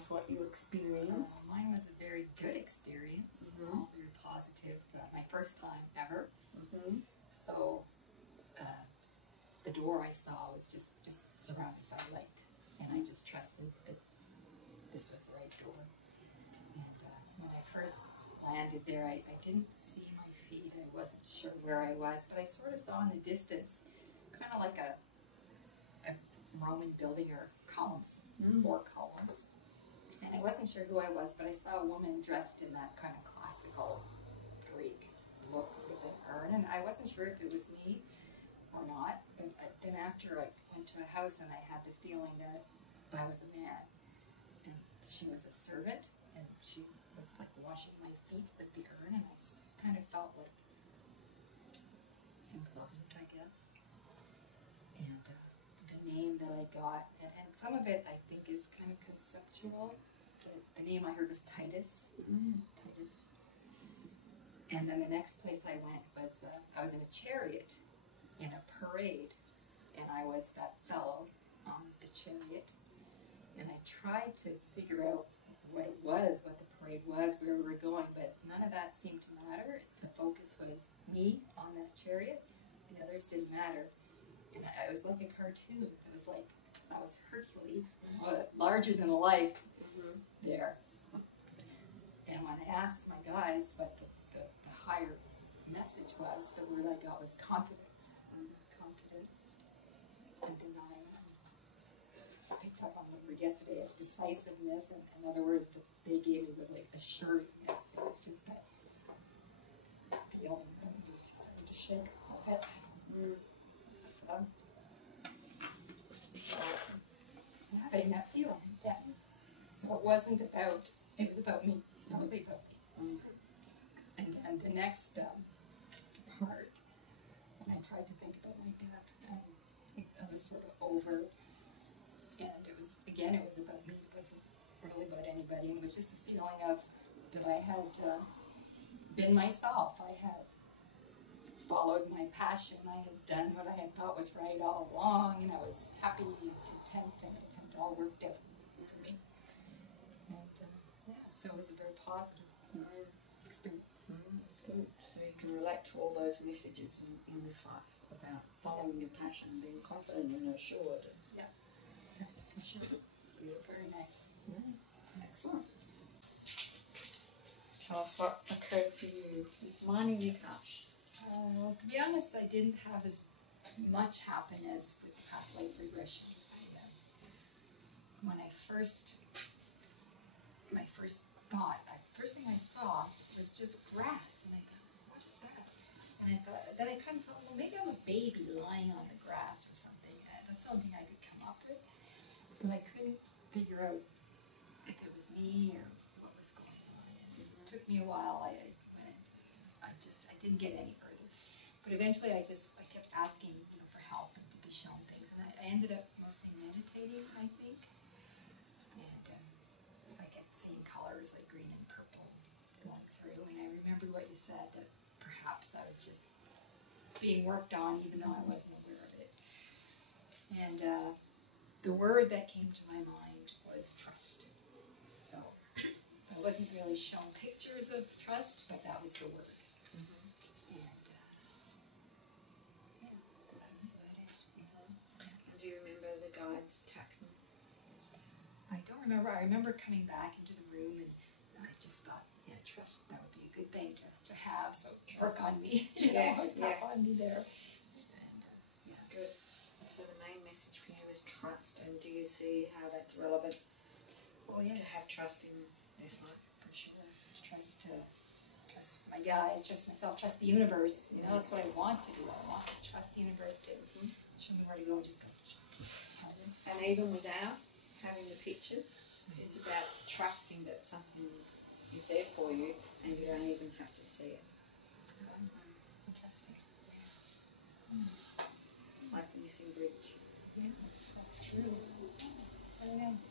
us what you experienced. Mine was a very good experience, all very positive. My first time ever. So the door I saw was just surrounded by light, and I just trusted that this was the right door. And when I first landed there, I didn't see my feet. I wasn't sure where I was, but I sort of saw in the distance, kind of like a Roman building or columns, 4 columns. And I wasn't sure who I was, but I saw a woman dressed in that kind of classical Greek look with an urn, and I wasn't sure if it was me or not. But then after I went to a house, and I had the feeling that I was a man, and she was a servant, and she was like washing my feet with the urn, and I just kind of felt like important, I guess. And the name that I got, and some of it I think is kind of conceptual. The name I heard was Titus. Titus. And then the next place I went was, I was in a chariot in a parade, and I was that fellow on the chariot. And I tried to figure out what it was, what the parade was, where we were going, but none of that seemed to matter. The focus was me on that chariot. The others didn't matter. And I was like a cartoon. It was like I was Hercules, larger than life there. And when I asked my guides what the higher message was, the word I got was confidence. Confidence. And then I picked up on the word yesterday of decisiveness, and another word that they gave me was like assuredness. It was just that feeling that you started to shake a bit. Having that feeling, yeah. So it wasn't about, it was about me, totally about me. And then the next part, when I tried to think about my death, I was sort of over, and it was, again, it was about me. It wasn't really about anybody, and it was just a feeling of that I had been myself. I had followed my passion. I had done what I had thought was right all along, and I was happy and content, and it had all worked out for me. And yeah, so it was a very positive experience. Good. So you can relate to all those messages in this life about following your passion, being confident and assured. Yeah, for sure. It was very nice. Excellent. Tell us what occurred for you with mining the Akash. Well, to be honest, I didn't have as much happen as with the past life regression. When I first, my first thought, the first thing I saw was just grass, and I thought, what is that? And I thought, then I kind of felt, well, maybe I'm a baby lying on the grass or something. That's something I could come up with, but I couldn't figure out if it was me or what was going on. And it took me a while. I didn't get any further. But eventually I kept asking, for help and to be shown things. And I ended up mostly meditating, I think. And I kept seeing colors like green and purple going through. And I remembered what you said, that perhaps I was just being worked on even though I wasn't aware of it. And the word that came to my mind was trust. So I wasn't really shown pictures of trust, but that was the word. Do you remember the guides tapping? I don't remember. I remember coming back into the room, and I just thought, yeah, trust, that would be a good thing to have, so work on me, tap on me there. And, good. So the main message for you is trust, and do you see how that's relevant to have trust in this life? For sure. Trust my guides, trust myself, trust the universe. That's what I want to do. I want to trust the universe to show me where to go and just go. And even without having the pictures, it's about trusting that something is there for you and you don't even have to see it. Interesting. Like the missing bridge. Yeah, that's true. Very nice.